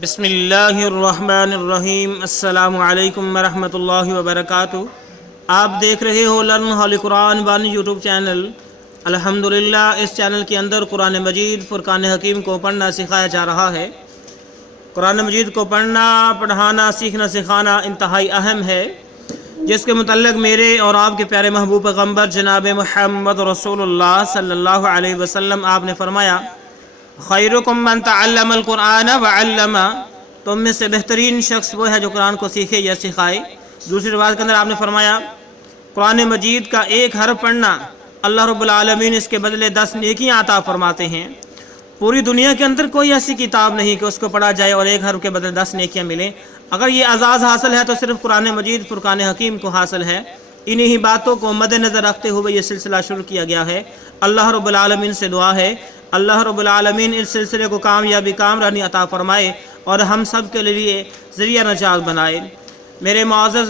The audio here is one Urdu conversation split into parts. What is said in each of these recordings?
بسم اللہ الرحمن الرحیم۔ السلام علیکم ورحمۃ اللہ وبرکاتہ۔ آپ دیکھ رہے ہو لرن ہالی قرآن بانی یوٹیوب چینل۔ الحمدللہ اس چینل کے اندر قرآن مجید فرقان حکیم کو پڑھنا سکھایا جا رہا ہے۔ قرآن مجید کو پڑھنا، پڑھانا، سیکھنا، سکھانا انتہائی اہم ہے، جس کے متعلق میرے اور آپ کے پیارے محبوب پیغمبر جناب محمد رسول اللہ صلی اللہ علیہ وسلم آپ نے فرمایا، خیرکم من تعلم القرآن وعلم، تم میں سے بہترین شخص وہ ہے جو قرآن کو سیکھے یا سکھائے۔ دوسری روایت کے اندر آپ نے فرمایا، قرآن مجید کا ایک حرف پڑھنا اللہ رب العالمین اس کے بدلے 10 نیکیاں عطا فرماتے ہیں۔ پوری دنیا کے اندر کوئی ایسی کتاب نہیں کہ اس کو پڑھا جائے اور ایک حرف کے بدلے 10 نیکیاں ملیں۔ اگر یہ اعزاز حاصل ہے تو صرف قرآن مجید فرقان حکیم کو حاصل ہے۔ انہی ہی باتوں کو مد نظر رکھتے ہوئے یہ سلسلہ شروع کیا گیا ہے۔ اللہ رب العالمین سے دعا ہے اللہ رب العالمین اس سلسلے کو کامیابی کامرانی عطا فرمائے اور ہم سب کے لیے ذریعہ نجات بنائے۔ میرے معزز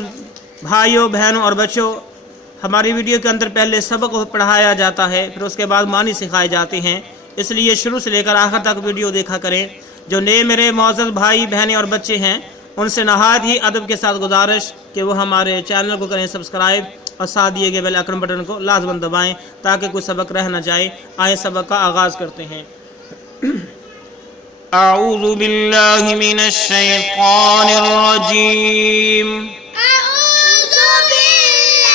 بھائیوں، بہنوں اور بچوں، ہماری ویڈیو کے اندر پہلے سبق پڑھایا جاتا ہے، پھر اس کے بعد معنی سکھائے جاتے ہیں، اس لیے شروع سے لے کر آخر تک ویڈیو دیکھا کریں۔ جو نئے میرے معزز بھائی بہنیں اور بچے ہیں، ان سے نہایت ہی ادب کے ساتھ گزارش کہ وہ ہمارے چینل کو کریں سبسکرائب اور ساتھ دیے گئے بیل آئیکن بٹن کو لازماً دبائیں تاکہ کوئی سبق رہ نہ جائے۔ آئے سبق کا آغاز کرتے ہیں۔ اعوذ باللہ من الشیطان الرجیم۔ أعوذ بالله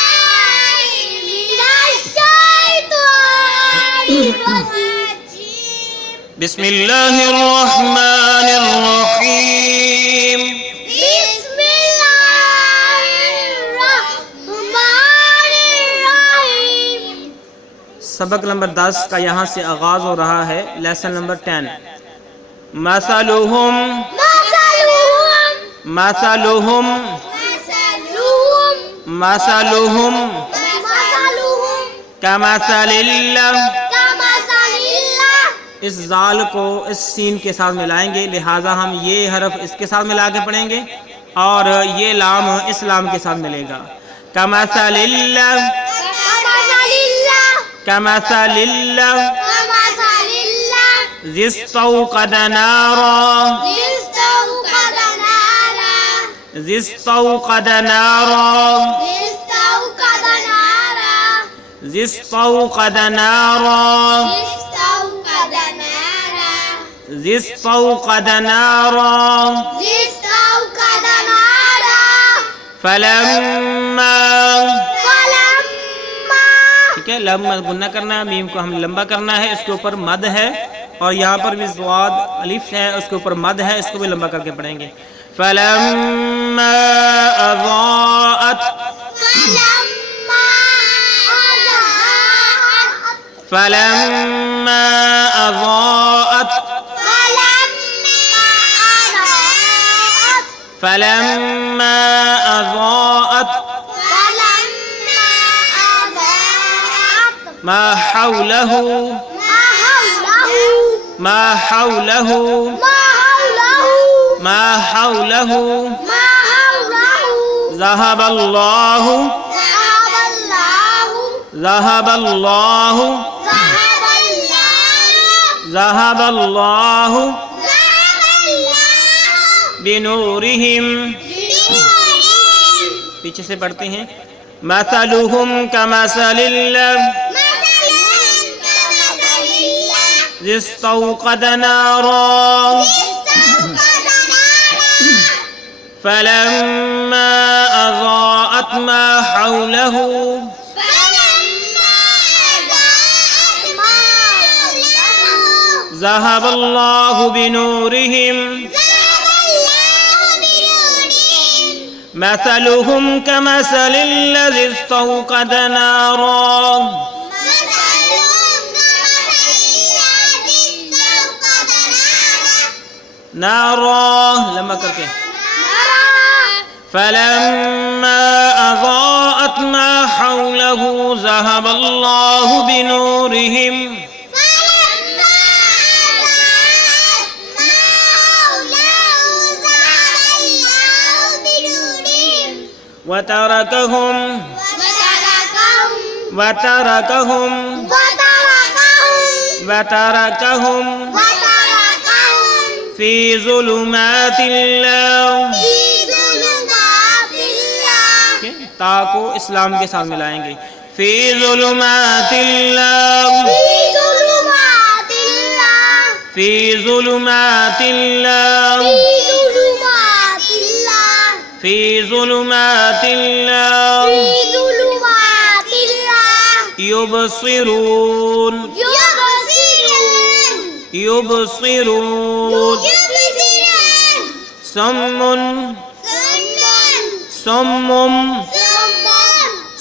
من الشيطان الرجيم. بسم اللہ الرحمن الرحیم۔ بسم الله الرحمن الرحيم. سبق نمبر 10 کا یہاں سے آغاز ہو رہا ہے، لیسن نمبر 10۔ مثلہم مثلهم مثلہم مثلهم مثلہم مثلهم کمثل اللہ۔ كمثل الله. اس زال کو اس سین کے ساتھ ملائیں گے، لہٰذا ہم یہ حرف اس کے ساتھ ملا کے پڑھیں گے اور یہ لام اس لام کے ساتھ ملے گا۔ کمثل اللہ، كمثل الله. کمثل اللہ، كمثل الله. ذی استوقد نارا، استوقد نارا. ذی استوقد نارا، استوقد نارا. ذی استوقد نارا، استوقد نارا. ذی استوقد نارا، استوقد نارا. فلما، فلما. ٹھیک ہے، لم گنہ کرنا ہے، میم کو ہم لمبا کرنا ہے، اس کے اوپر مد ہے اور یہاں پر بھی زواد الف ہے، اس کے اوپر مد ہے، اس کو بھی لمبا کر کے پڑھیں گے۔ فلما اضاءت، فلما أضاءت. فلما اضاءت، فلما أضاءت. فلما اضاءت فلما أضاءت. ما حوله، ما حوله. ما حوله، ما حوله. ما حوله، ما حوله. ذهب الله، ذهب الله. ذهب الله، ذهب الله. ذهب الله ذهب الله. بنورهم، بنورهم. پیچھے سے پڑھتے ہیں، مثلهم كمثل الله مثلهم كمثل الله. ذي استوقد نارا استوقد نارا. فلما أضاءت ما حوله فلما أضاءت ما حوله. ذهب الله بنورهم ذهب الله بنورهم. مثلهم كمثل الذي استوقد نارا، مثلهم كمثل الذي استوقد نارا. نارا لمبا کر کے، فلما أضاءت ما حوله ذهب الله بنورهم فلما أضاءت ما حوله ذهب الله بنورهم. وتركهم وتركهم وتركهم وتركهم وتركهم وتركهم فی ظلمات اللہ، في ظلمات الله، ٹھیک ہے؟ تا کو اسلام کے ساتھ ملائیں گے، فی ظلمات اللہ، في ظلمات الله، فی ظلمات اللہ، في ظلمات الله، فی ظلمات اللہ، في ظلمات الله، یبصرون، يبصرون، یبصرون، يبصرون، صم، صم، صم، صم،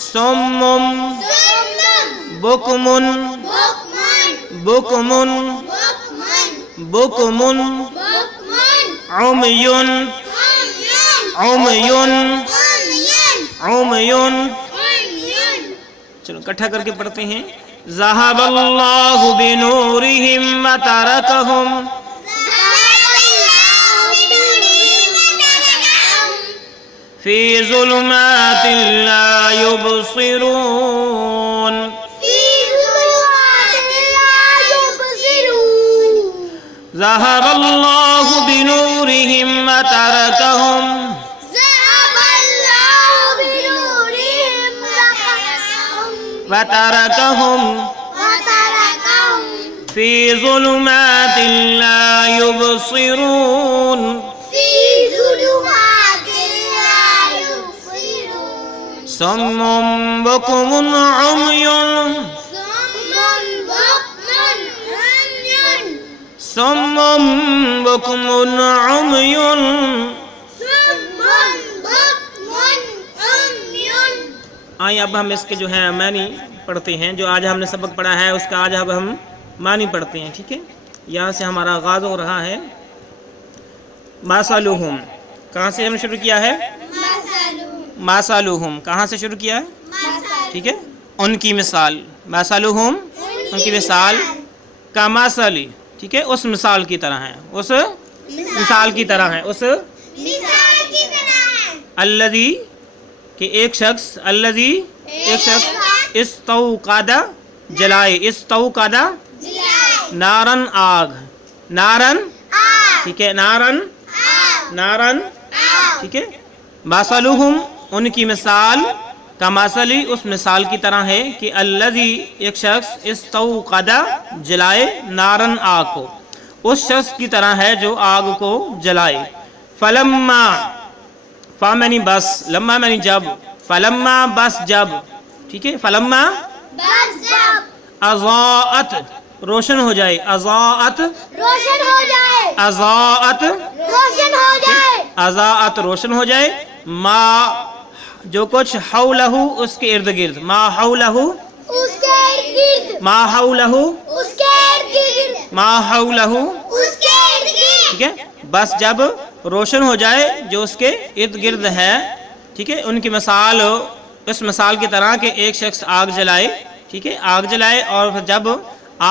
صم، صم، بکم، بكم، بکم، بكم، بکم، بكم، عمی، عمي، عمی، عمي، عمی. عمي. چلو اکٹھا کر کے پڑھتے ہیں. ذہب اللہ بنورہم وترکہم فی ظلمات لا یبصرون. ذہب اللہ بنورہم وترکہم وترکہم فی ظلمات لا یبصرون. صم بکم عمی، صم بکم عمی. آئیں اب ہم اس کے جو ہے معنی پڑھتے ہیں. جو آج ہم نے سبق پڑھا ہے اس کا آج اب ہم معنی پڑھتے ہیں. ٹھیک ہے، یہاں سے ہمارا آغاز ہو رہا ہے. ماسالوہم، کہاں سے ہم نے شروع کیا ہے؟ ماسالوہم کہاں سے شروع کیا ہے؟ ٹھیک ہے، ان کی مثال. ماسالوہم ان کی مثال، کمثلی، ٹھیک ہے، اس مثال کی طرح ہے، اس مثال کی طرح ہے. اس الذی کہ ایک شخص، الذی ایک شخص، استوقد جلائے، استوقد نارن آگ، نارن، ٹھیک ہے، نارن، نارن، ٹھیک ہے. مثلہم ان کی مثال، کمثلی اس مثال کی طرح ہے کہ الذی ایک شخص، استوقد جلائے، نارن آگ کو، اس شخص کی طرح ہے جو آگ کو جلائے. فلما، فا معنی بس، لما معنی جب، فلما بس جب، ٹھیک ہے، فلما اضاءت روشن ہو جائے، اضاءت، روشن ہو جائے، اضاءت، روشن ہو جائے، اضاءت روشن ہو جائے، ما جو کچھ حولہ اس کے ارد گرد، ما حولہ، اس کے ارد گرد، ما حولہ، اس کے ارد گرد، ما حولہ، اس کے ارد گرد، ٹھیک ہے. بس جب روشن ہو جائے جو اس کے ارد گرد ہے، ٹھیک ہے. ان کی مثال اس مثال کی طرح کہ ایک شخص آگ جلائے، ٹھیک ہے، آگ جلائے اور جب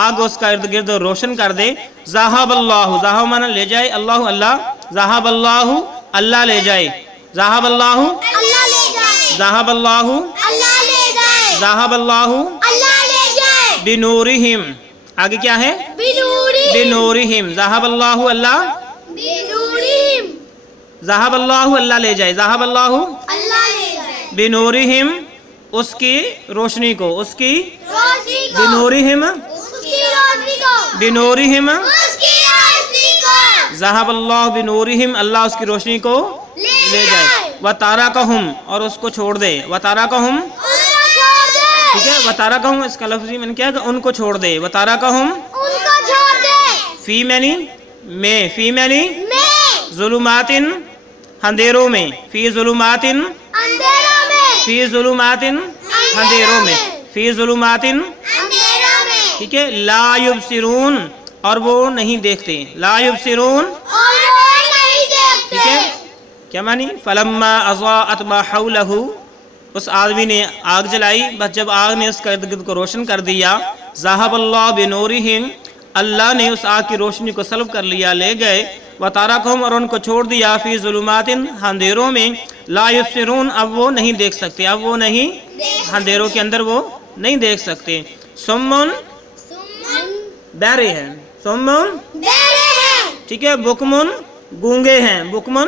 آگ اس کا ارد گرد روشن کر دے. ذہب اللہ، ذہب مانا لے جائے، اللہ اللہ، ذہب اللہ اللہ لے جائے، ذہب اللہ، اللہ لے جائے، ذہب اللہ، اللہ لے جائے، ذہب اللہ اللہ لے جائے، بنورہم. آگے کیا ہے؟ بنورہم، بنورہم. ذہب اللہ اللہ، بنورہم، ذہب اللہ اللہ لے جائے، ذہب اللہ اللہ لے جائے، بنورہم اس کی روشنی کو، اس کی روشنی کو، بنورہم، اس کی روشنی کو، بنورہم. اس کی روشنی کو ذہب اللہ بنورہم اللہ اس کی روشنی کو لے جائے. وترکہم اور اس کو چھوڑ دے، وترکہم، ان کو چھوڑ دے، ٹھیک ہے. وترکہم اس کا لفظی میں نے کیا کہ ان کو چھوڑ دے. وترکہم ان کو چھوڑ دے، فی معنی میں، فی معنی میں ظلمات اندھیروں میں، فی ظلمات، اندھیروں میں، فی ظلمات اندھیروں میں، فی ظلمات، اندھیروں میں، ٹھیک ہے. لا یبصرون اور وہ نہیں دیکھتے، لا یبصرون، اور وہ نہیں دیکھتے، ٹھیک ہے. کیا معنی؟ فلما اضاءت ما حولہ اس آدمی نے آگ جلائی، بس جب آگ نے اس کا ارد گرد کو روشن کر دیا. ذہب اللہ بنورہم اللہ نے اس آگ کی روشنی کو سلب کر لیا، لے گئے. وترکہم اور ان کو چھوڑ دیا فی ظلمات اندھیروں میں. لا یبصرون اب وہ نہیں دیکھ سکتے، اب وہ نہیں، اندھیروں کے اندر وہ نہیں دیکھ سکتے. سمن سمن بہرے ہیں، سمن بہرے ہیں، ٹھیک ہے. بکمن گونگے ہیں, بکمن.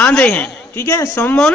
آندھے ہیں, ٹھیک ہے. سمن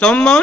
سمن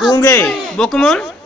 گونگے, بکمن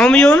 اومیون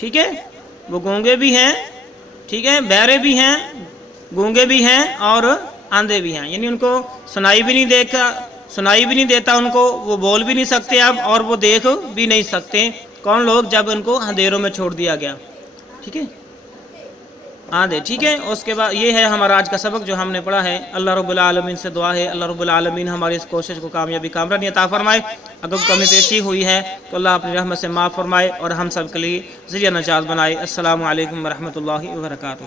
ٹھیک ہے. وہ گونگے بھی ہیں, ٹھیک ہے, بہرے بھی ہیں, گونگے بھی ہیں اور آندھے بھی ہیں. یعنی ان کو سنائی بھی نہیں دیتا ان کو, وہ بول بھی نہیں سکتے اب, اور وہ دیکھ بھی نہیں سکتے. کون لوگ؟ جب ان کو اندھیروں میں چھوڑ دیا گیا, ٹھیک ہے. آندھے, ٹھیک ہے. اس کے بعد یہ ہے ہمارا آج کا سبق جو ہم نے پڑھا ہے. اللہ رب العالمین سے دعا ہے اللہ رب العالمین ہماری اس کوشش کو کامیابی کامرانی عطا فرمائے. اگر کمی پیشی ہوئی ہے تو اللہ اپنی رحمت سے معاف فرمائے اور ہم سب کے لیے ذریعہ نجات بنائے. السلام علیکم ورحمۃ اللہ وبرکاتہ.